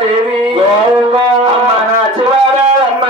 దేవి మన చివరమ్మ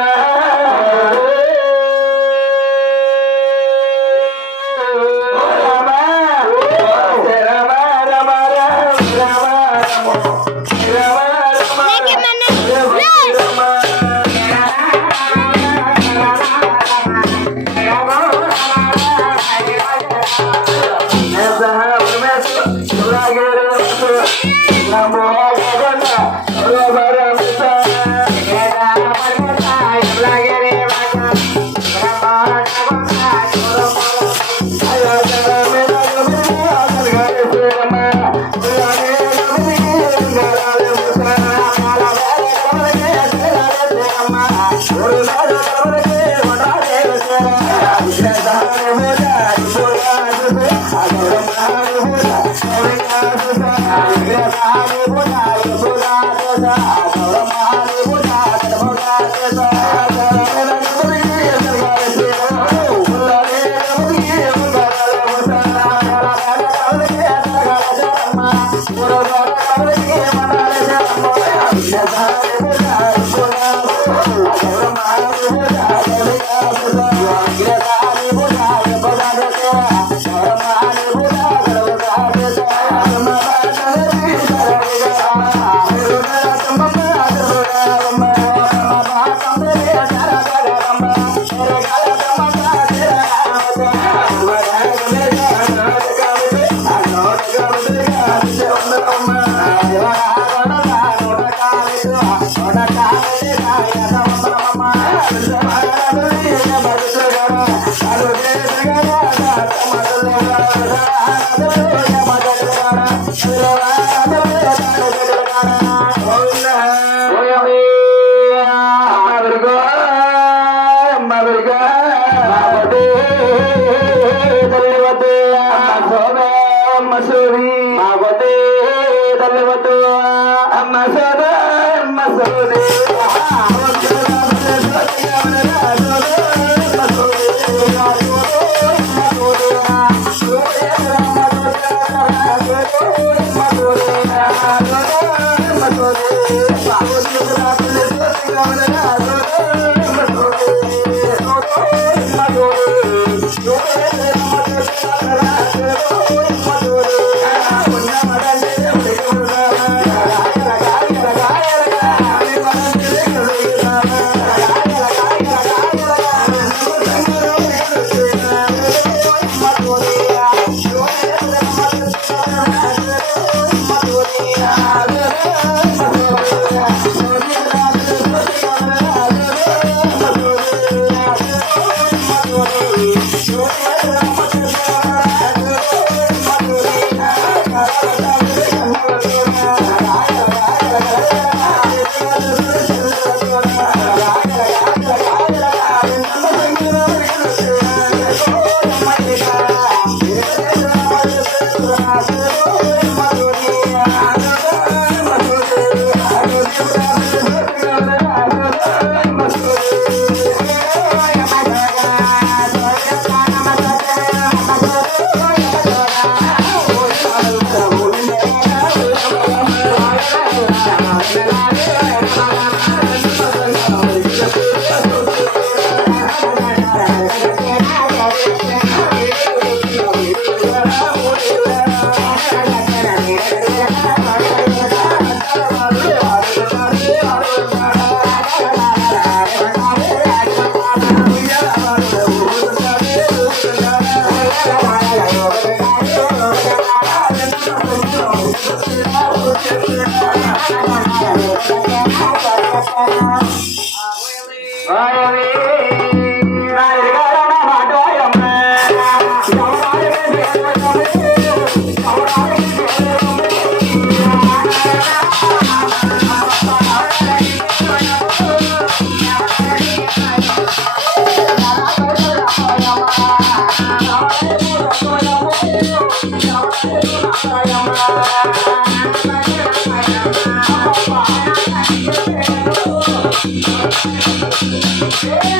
Yeah.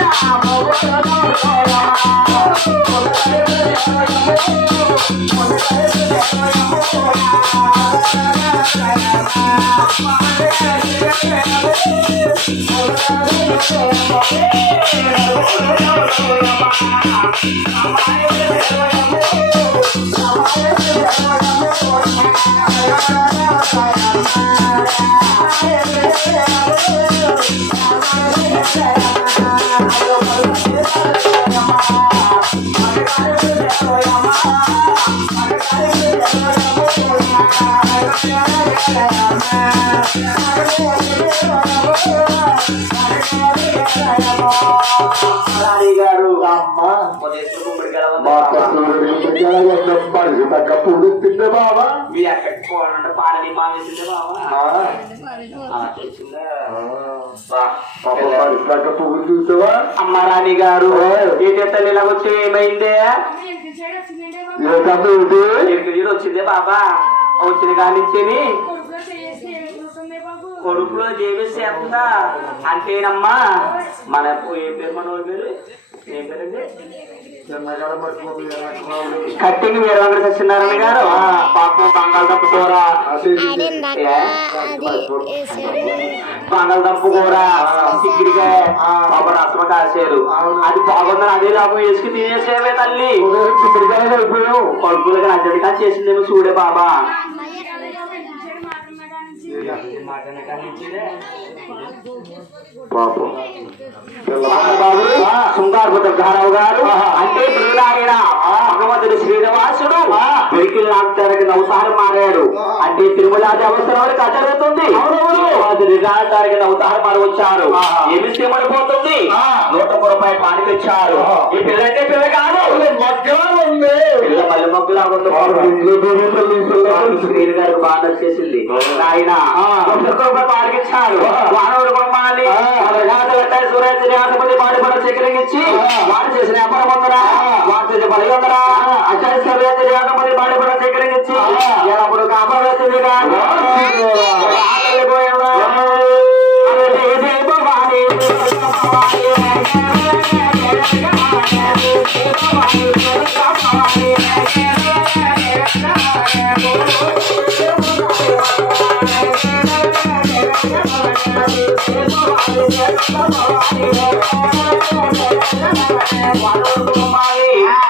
గారు అమ్మా తగ్గ పూడు తింటే బాబా మీ ఎక్కడికి పోవాలంటే పాడని మానేసిందే బాబా తగ్గ పువ్వు చూసావా అమ్మ రాణి గారు ఏంటే తల్లి ఇలా వచ్చి ఏమైందే వచ్చిందే బాబా వచ్చింది కానిచ్చేని కొడుకులో చేస్తుందా అంతేనమ్మా మన ఏ పేరు మన పేరు ఏం పేరండి కట్టింగ్ మీరు వెంకట సత్యనారాయణ గారు పాపం బంగాళదుంప కూర బంగాళదుంప కూర చిక్కుడికాయ పాప రసమ కాసారు అది బాగుందని అదే లాభం వేసుకు తినేసేవే తల్లి చిక్కుడికాయ అయిపోయావు కొడుకులకి నచ్చడిగా చేసిందేమో చూడే బాబా శృంగారపు దుర్గారావు గారు అంటే ప్రియులాయన భగవంతుడు శ్రీనివాసుడు వెహికల్ నాటకానికి అవతారం మారాడు అంటే తిరుమలాది అవసరం వరకు జరుగుతుంది తారీఖు అవతారం మారి వచ్చారు ఏమి తిమ్మడిపోతుంది 100 రూపాయలు పానికి వచ్చారు ఈ పిల్లంటే పిల్ల కాదు పిల్ల మళ్ళీ మొగ్గులా శ్రీని గారికి బాగా నచ్చేసింది ఆయన 100 రూపాయలు పాలికిచ్చారు వానవుడు కుటుంబాన్ని సూర్యాధిపతి బాడపడ సేకరించి వారు చేసిన వ్యాపారం ఉందరా వారు చేసే పని ఉందరా అత్యాధిపతి బాడపడ సేకరించి ఎప్పుడు కాపాడుతుంది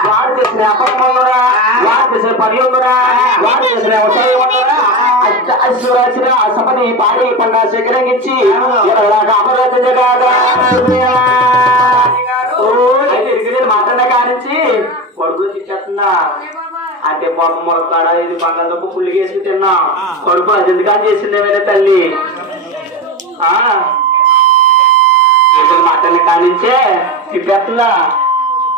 వాడు చేసిన వ్యాపారం ఉందరా వాడు చేసిన పని ఉందరా వాడు చేసిన వ్యవసాయం ఉందరా సపతి పాడి పంట సేకరించి మాట్లాడ కానించి కొడుకులు తిట్టేస్తుందా అంటే పాప మొలకాడ ఇది బంగాళదుంప పుల్లిగా వేసుకు తిన్నా కొడుకు అది ఎందుకని చేసిందేమైనా తల్లి మాట్లాడిన కానించే తిట్టేస్తుందా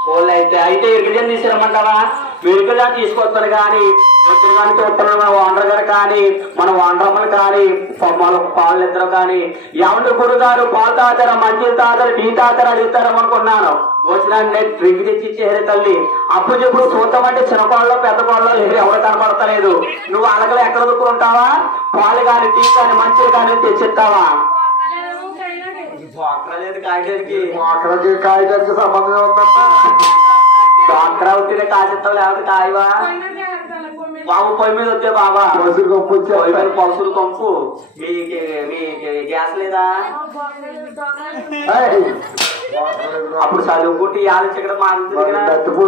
వాళ్ళు అయితే ఎరుకజని తీసుకురమ్మంటావా వెనుకలా తీసుకొస్తాను కానీ వచ్చిన కానీ చూస్తాను మన ఓనర్ గారు కానీ మన ఓనరమ్మలు కానీ పాలు ఇద్దరు కానీ ఎవరి గురుగారు పాలు తాతారా మంచి తాతారు టీ తాతారు అడుగుతారని అనుకున్నాను వచ్చిన డ్రింక్ తెచ్చి ఇచ్చేరే తల్లి అప్పుడు చెప్పుడు చూస్తామంటే చిన్నపాళ్ళలో పెద్ద పాళ్ళలో ఎవరు కనపడతలేదు నువ్వు అలగలు ఎక్కడ దుక్కుంటావా పాలు కానీ టీ కానీ మంచిలు కానీ తెచ్చిస్తావా లేదు కాయడానికి కాయడానికి సంబంధం ఉందమ్మా డాక్టర్ అవుతేనే కాసేస్తావు లేకపోతే కాయవా బాబు పొయ్యి మీద వచ్చే బాబా పొయ్యి మీద పలుసులు కొంపు మీ గ్యాస్ లేదా అప్పుడు చదువుకుంటే ఆలోచి ఇక్కడ మాట్లాడుతుంది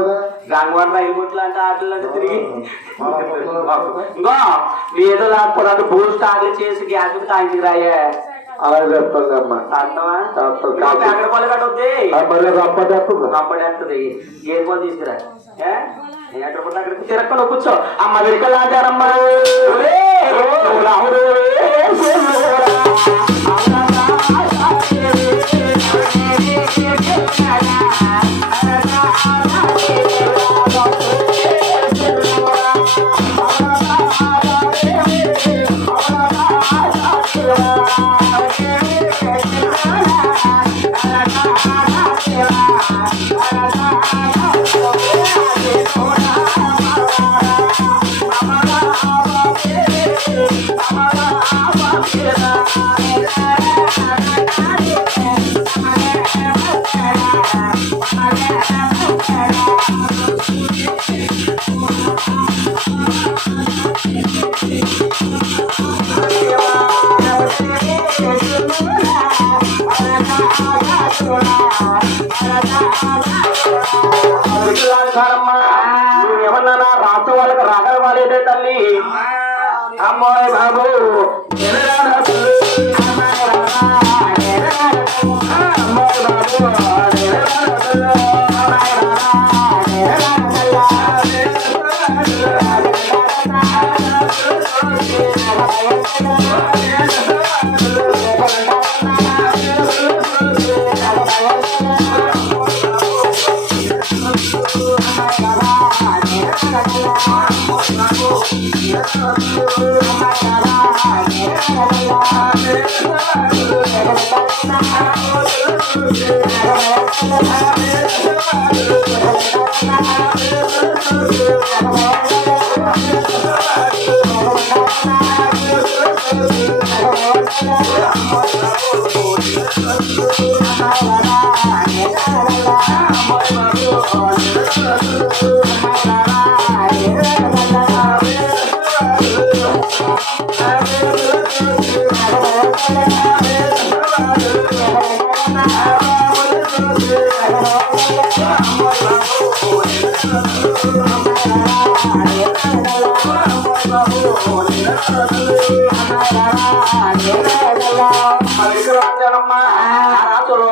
గంగవాడ రైలు కొట్లు అంటే ఆటలు అంటే తిరిగి ఇంకో ఏదో లేకపోతే అది బూస్ట్ ఆటలు చేసి గ్యాస్ మీద కాయించి రాయే అలా చెప్తామ్మా ఎక్కడ పళ్ళు కట్టొద్ది రప్పడేస్తుంది ఏ పని తీసుకురా అక్కడికి తిరక్కలో కూర్చో అమ్మ వెరికలాచారమ్మా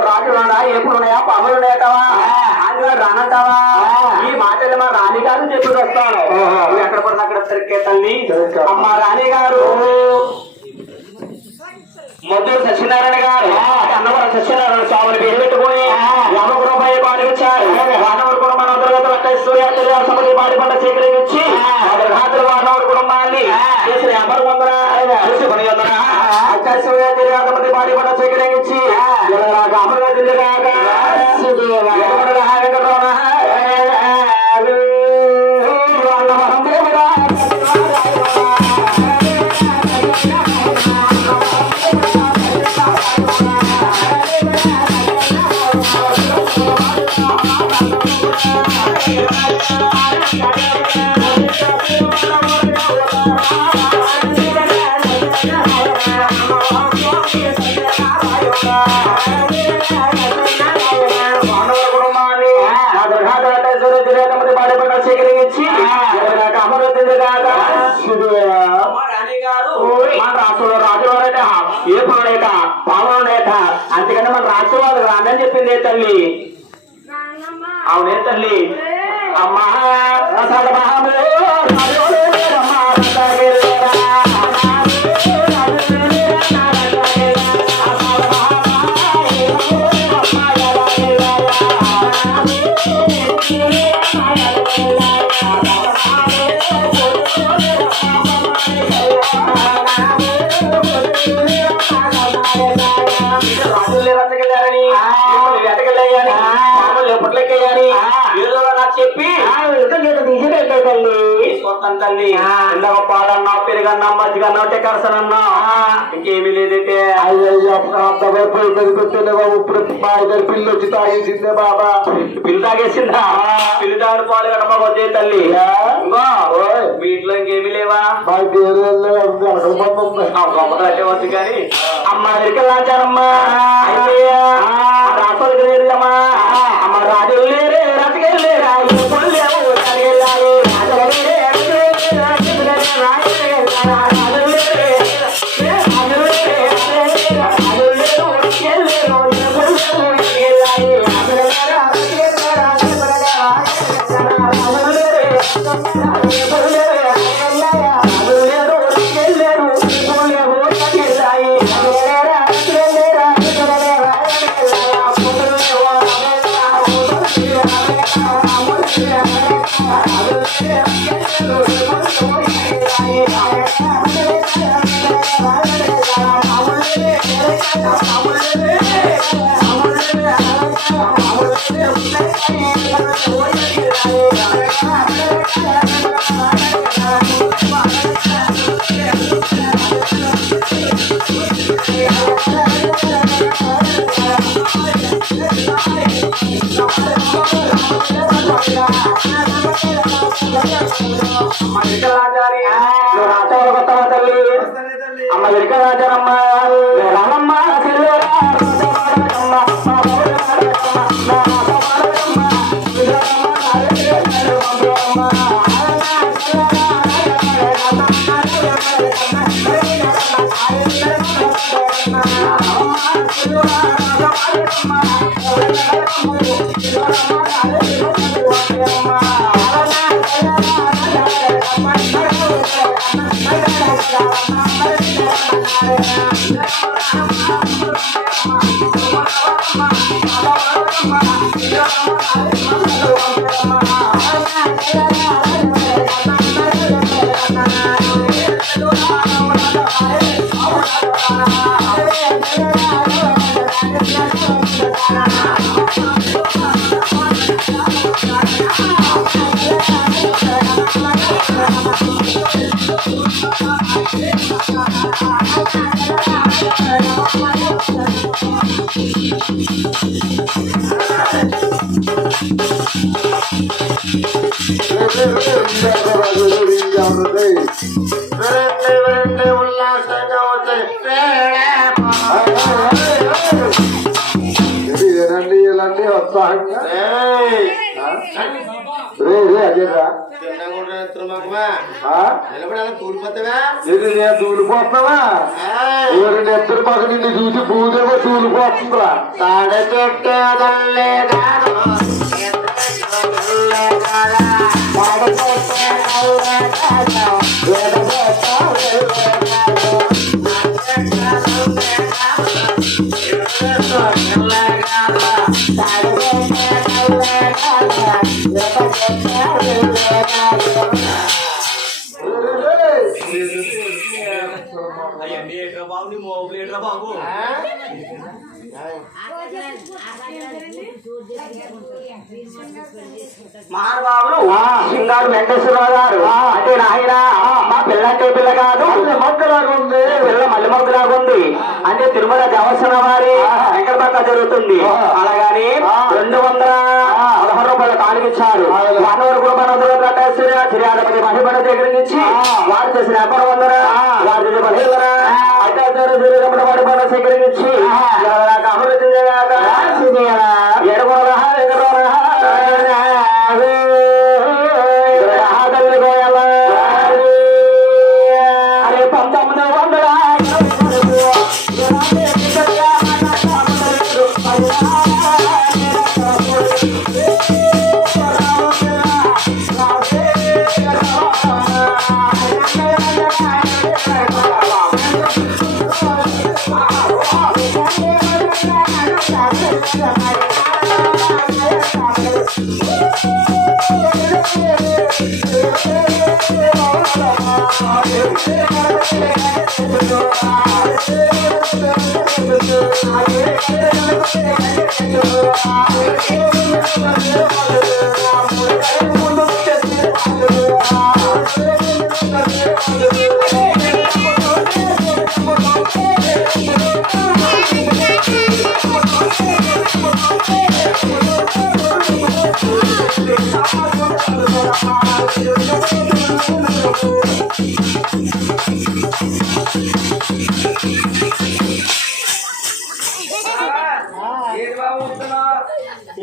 రాజులున్నా ఎప్పుడున్నాయా పనులు ఉన్నాయటవా ఆదివాడు రానంటావా ఈ మాటలు మా రాణి గారు చెప్పి వస్తాను నువ్వు ఎక్కడ పడితే అక్కడ తిరిగే తల్లి అమ్మ రాణి గారు మొదలు సత్యనారాయణ గారు అన్నవరం సత్యనారాయణ స్వామిని పేరు పెట్టుకుని 50 రూపాయలు పాటించారు వానవరు కూడా మన సూర్యాచర్య పాడి పంట స్వీకరించి వానవరు కుటుంబాన్ని చేసిన 50 వందల చేసుకుని సూర్యాచర్య పాడి పంట స్వీకరించి రాజువారట ఏ పనులేట పావులేట అంతకంటే మన రాష్ట్ర వాళ్ళు రానని చెప్పింది తల్లి అవునే తల్లి అమ్మా చెప్పి తల్లి ఎండవ పాడన్నా పెరుగన్నా మజ్జిగన్నా చెక్కరసనన్నా ఇంకేమీ లేదైతే పిల్లి వచ్చి తాగేసిందే బాబా పిల్లి తాగేసిందా పిల్లి తాగిన పాలు కట్టమా వచ్చే తల్లి మీ ఇంట్లో ఇంకేమీ లేవా వచ్చు కానీ అమ్మ ఎరికెళ్ళాచారమ్మా రాష్ట్రాలకు లేదమ్మా అమ్మ రాజులు లేరే రాజకీయాలు లేరా ఎప్పుడు లేవు రాజకెళ్ళాలి అమ్మ రాజారమ్మ రామమ్మ ఉల్లాసంగా ఏనండి ఇలాంటి ఉత్సాహంగా అదేరా ఇది నేను తూలిపోతున్నావా ఊరి నెత్తరు పక్క నిన్ను చూసి పూజగా తూలిపోతుందిరా మహానుభావులు సింగారు వెంకటేశ్వరరావు గారు అంటే నాయన మా పిల్ల అంటే పిల్ల కాదు మొగ్గలాగా ఉంది పిల్ల మల్లె మొగ్గలాగా ఉంది అంటే తిరుమల దేవస్థానం వారి వెంకటపక్క జరుగుతుంది అలాగని 216 రూపాయలు కానుకిచ్చారు వానవరు కూడా మన శ్రీయాదపతి మహిళ దగ్గర నుంచి వారు చేసిన వ్యాపారం వందర వారు చేసిన మహిళ అడ్డాచారు వాడి సేకరించి అభివృద్ధి ఎడగొర అరే 1900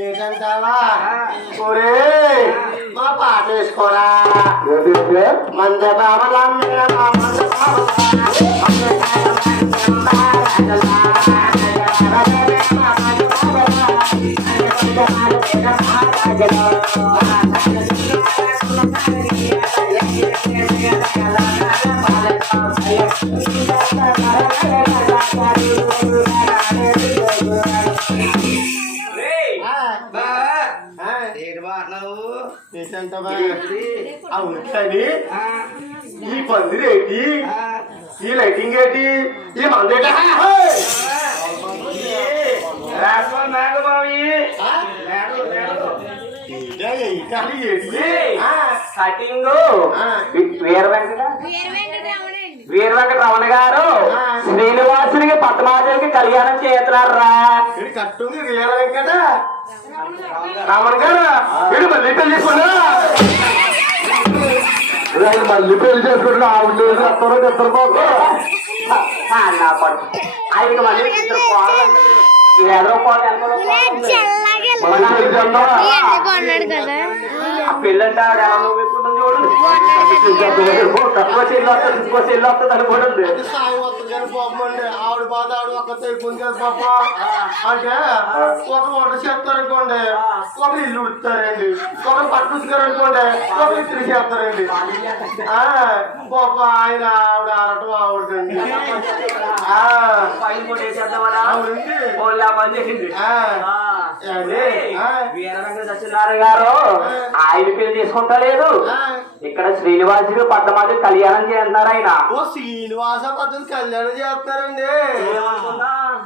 ఏంటంటావా ఒరే మా పాట వేసుకోరా మంద బాబలా అవును కానీ ఈ పందిరి ఏంటి ఈ లైటింగ్ ఏంటి ఈ మందేట కటింగ్ వీర వెంకటరమణ గారు శ్రీనివాసునికి పద్మాదేవికి కళ్యాణం చేస్తున్నారా కట్టుంది వీర వెంకట రమణ గారు వీడు మళ్ళీ పెళ్లి చేసుకున్నా మళ్ళీ పెళ్లి చేసుకుంటున్నా ఆవిడ అత్తరో నిద్రపోకు ఆయనకి మళ్ళీ ఎదరో పెళ్ళంటే ఆవిడ బాధ ఆవిడ ఒక్కతే కొంచెం పాప అంటే ఒక వంట చేస్తారనుకోండి ఒక ఇల్లు ఉడుతారండి ఒక పట్టు అనుకోండి ఒక ఇల్లు చేస్తారండి పాప ఆయన ఆవిడ ఆడటం ఆవిడండి సత్యనారాయణ గారు ఆయన పెళ్లి చేసుకుంటా లేదు ఇక్కడ శ్రీనివాసుడు పద్మావతి కళ్యాణం చేస్తున్నారు ఆయన శ్రీనివాస పద్ధతి కళ్యాణం చేస్తారండి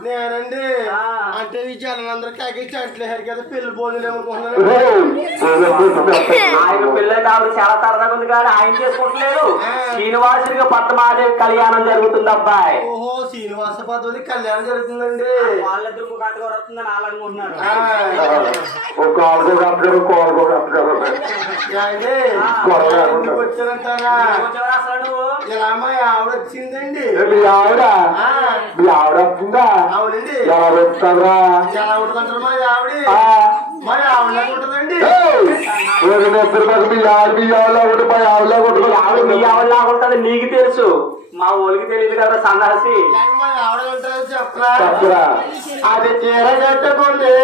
నేనండి అంటే ఈ జనం అందరూ కాకి చట్లేరు కదా పెళ్లి భోజనం ఏమనుకుంటున్నాను. ఆయన పిల్లలు ఆవిడ చాలా సరదాగా ఉంది కానీ ఆయన చేసుకుంటలేదు. శ్రీనివాసుడిగా పట్టమాదేవి కళ్యాణం జరుగుతుంది అబ్బాయి. ఓహో శ్రీనివాస పద్ధతి కళ్యాణం జరుగుతుందండి. వాళ్ళిద్దరు కట్టుకొని వస్తుందని వాళ్ళు అనుకుంటున్నారు. ఎందుకు వచ్చానంటారా అసలు నువ్వు ఇలా మా ఆవిడ వచ్చిందండి. ఆవిడ వస్తుందా? అవునండి. ఎలా వస్తుందా? ఎలా ఉంటుందంటారు మా ఆవిడ? మా ఆవిడ ఉంటుందండి. మీ ఆవిడలా ఆవిడ మీ ఆవిడలాగా ఉంటుంది నీకు తెలుసు, మా ఊరికి తెలియదు కదా సన్నాసి. మా ఆవిడ ఉంటుందో చెప్పరా? చెప్పరా? అది చీర కట్టుకుంది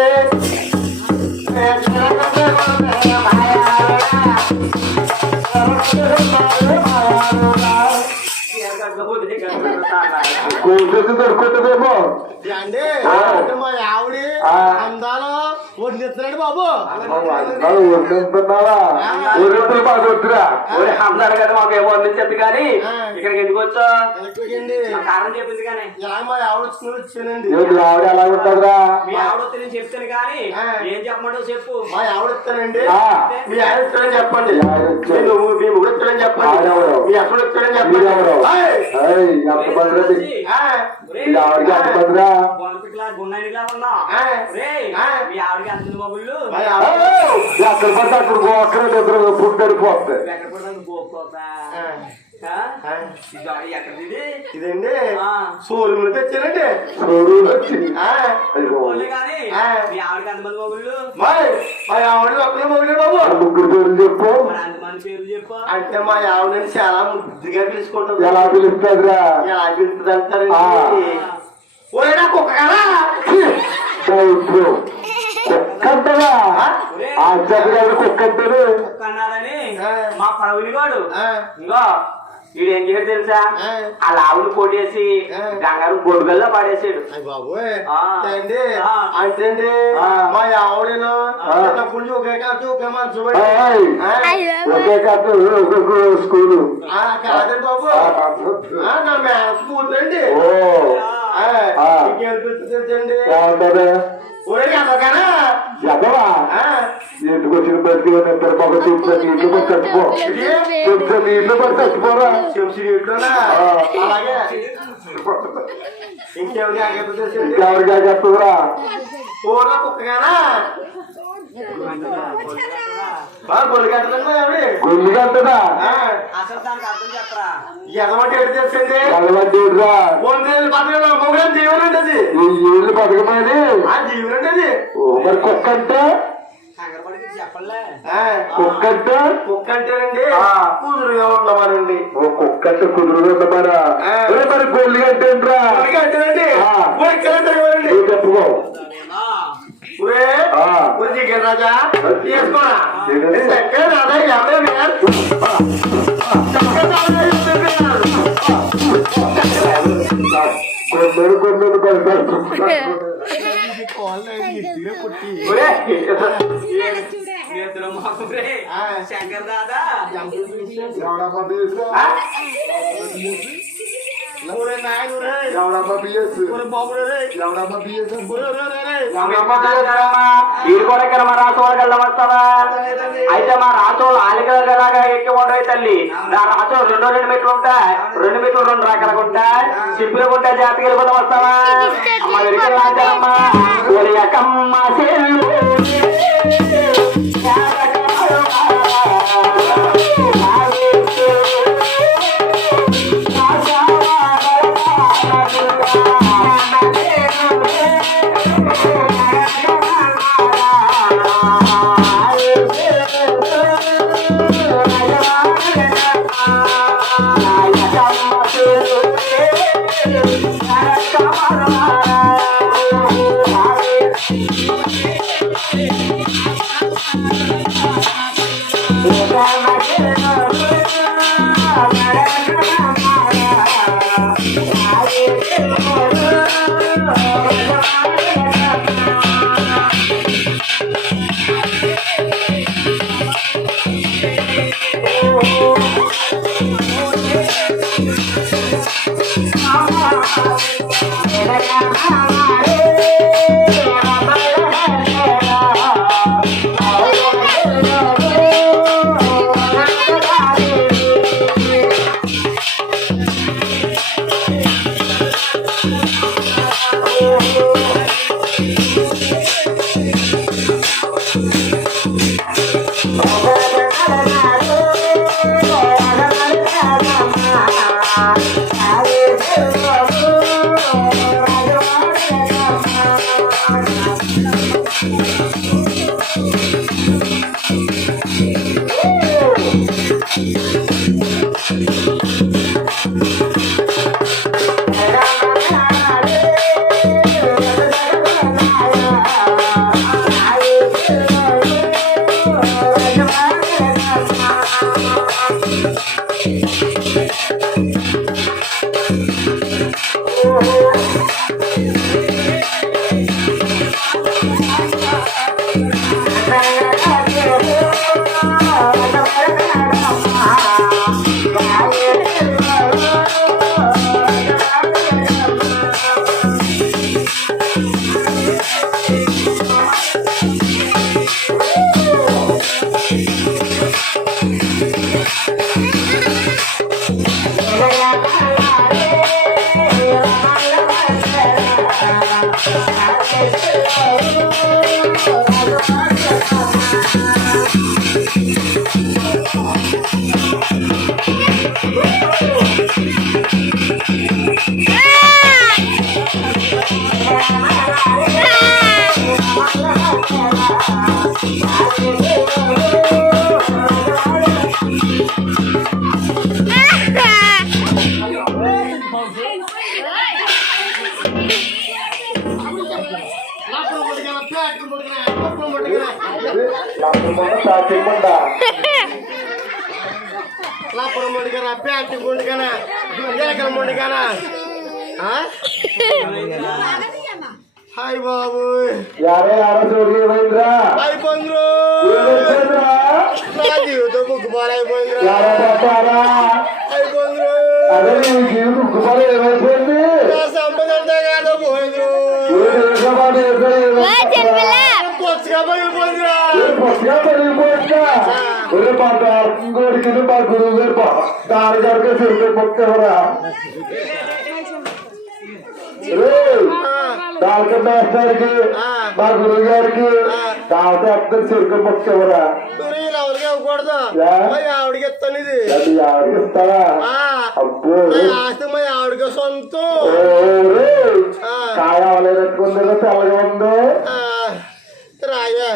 దొరుకుంటుందేమో అండి. మా ఆవిడ అందాలు వడ్డిస్తున్నాడు బాబు. వస్తున్నావా? ఊరెప్పుడు బాగా వద్దురా. అన్నాడు కదా మాకు ఏమో అందించద్దు కానీ ఇక్కడికి ఎందుకు వచ్చా ఎక్కడికండి? కారణం చెప్పింది కానీ ఇలా మా ఆవిడ వచ్చింది వచ్చానండి. మీ ఆవిడ ఎలా ఉంటుందిరా? మీ ఆవిడ వస్తే నేను చెప్తాను కానీ ఏం చెప్పమంటావు చెప్పు. మా ఆవిడ ఇస్తానండి. ఆ. మీ ఆయన ఇస్తాడని చెప్పండి. మీ నువ్వు మీ ఊరు ఇస్తాడని చెప్పండి. ఆడెవరు? మీ అప్పుడు ఇస్తాడని మీరెవరు? చెప్పండి. ఎంత మంది మీ ఆవిడకి ఎంత మందిరా? గున్నాయిలా ఉన్నా మీ ఆవిడకి ఎంత బాబుళ్ళు ఎక్కడ పడితే అక్కడ అక్కడ నిద్ర ఫుడ్ గడిపోతుంది. ఎక్కడ పడుతుంది గోపోతా ఎక్కడిది ఇదండి సోలు తెచ్చానండి. కానీ మీ ఆవిడకి ఎంతమంది బాబుళ్ళు మా ఆవిడ ఒక్కడే మొగుడే బాబు. ముగ్గురు పేర్లు చెప్పు. మరి అంతమంది పేర్లు చెప్పు. అంటే మా ఆవిడని చాలా ముద్దుగా పిలుచుకుంటుంది. ఎలా పిలుస్తుందిరా? ఎలా పిలుస్తుంది అంటారండి. ఓరే నాకు ఒక కదా కుక్కంటదా? ఆ చదివాడు కుక్కంటారు. అన్నారని మా ప్రవీణ్ గాడు ఆ. ఇంకో వీడు ఏం చేశాడు తెలుసా? ఆ. ఆ లావుని కొట్టేసి గంగారు గొడుగల్లో పడేసాడు. బాబోయ్ ఆ. అండి ఆ. అంటే ఆ. మా ఆవిడను చిన్నప్పుడు ఒకే కాదు ఒకే మనసు ఒకే కాదు ఒక్కొక్క స్కూలు. కాదండి బాబు. నా మేనస్ కూతురండి. ఓ ఇంకేం తెలుసండి? ఏమంటారు? ఒరే అమ్మగానా ఎదవా ఎందుకు వచ్చిన బతికి ఇద్దరు పక్క చూపుతా నీళ్ళు పడి చచ్చిపో. కొంచెం నీళ్ళు పడి చచ్చిపోరా. చెంచులోనా అలాగే ఇంకేమి తెలుసండి? ఇంకెవరిగా చెప్తురా? ఊర్ల కుక్కగానా గొల్లు కట్టదండి ఆవిడ. గుళ్ళు కంటదా? అసలు దానికి అర్థం చెప్పరా? ఎదమంటే ఏడు తెలుసండి? ఎదవంటేడురా? వందేళ్ళు బతకడం మొగం జీవనం అండి అది. ఈ ఏళ్ళు బతకమని ఆ జీవనం అండి అది. మరి కుక్క అంటే? కంగరపడికి చెప్పలే. కుక్క అంటే? కుక్క అంటేనండి కుదురుగా ఉండమనండి. ఓ కుక్క అంటే కుదురుగా ఉండమరా? మరి గొల్లు అంటే ఏంట్రా? అంటేనండి చెప్పుకో. చికెన్ రాజా తీసుకోరా చక్కగా రాదా యాభై కొన్నేరు పడతారు. శంకర్ దాదా వీడు కూడా ఇక్కడ మా రాసోళ్ళకి వెళ్ళవస్తావా? అయితే మా రాసోళ్ళు ఆలికలాగా ఎక్కి ఉండవు తల్లి. నా రాసోళ్ళు 2 మెట్లు ఉంటాయి. 2 మెట్లు 2 రకాలుగా ఉంటాయి. సింపుల్ గా ఉంటాయి. జాతికి వెళ్ళిపోతా వస్తావా? అమ్మ వెరికమ్మ ఒరియకమ్మ lapor mondikan apa anti mondikan ya kan mondikan ah hai babu यारे यार जोड़ी Mahindra hai bondro lagi itu buku balai bondro यार बापारा hai bondro अरे ये जीव बुक वाले रहेंगे ना संपदा का तो bondro ये जमाने में bos ka bagi bondro ये पसिया बड़ी बोलता अरे बाजार गोड़ के बाद गुरु घर पा दार करके सिर पे पक्के हो रहा दाल के मास्टर के बाद गुरु घर के दाल से अब तक सिर पे पक्के हो रहा तुरी लाउड के ऊपर तो मैं आवड़ के तनी दे अभी यार किस तरह अब मैं आज तो मैं आवड़ के संतो ओरे काया वाले रखूंगे तो चल गए terakhir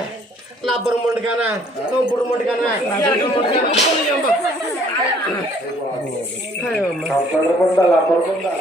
lapor mondikan numpur mondikan ya kan mondikan ayo lapor bunda lapor mondikan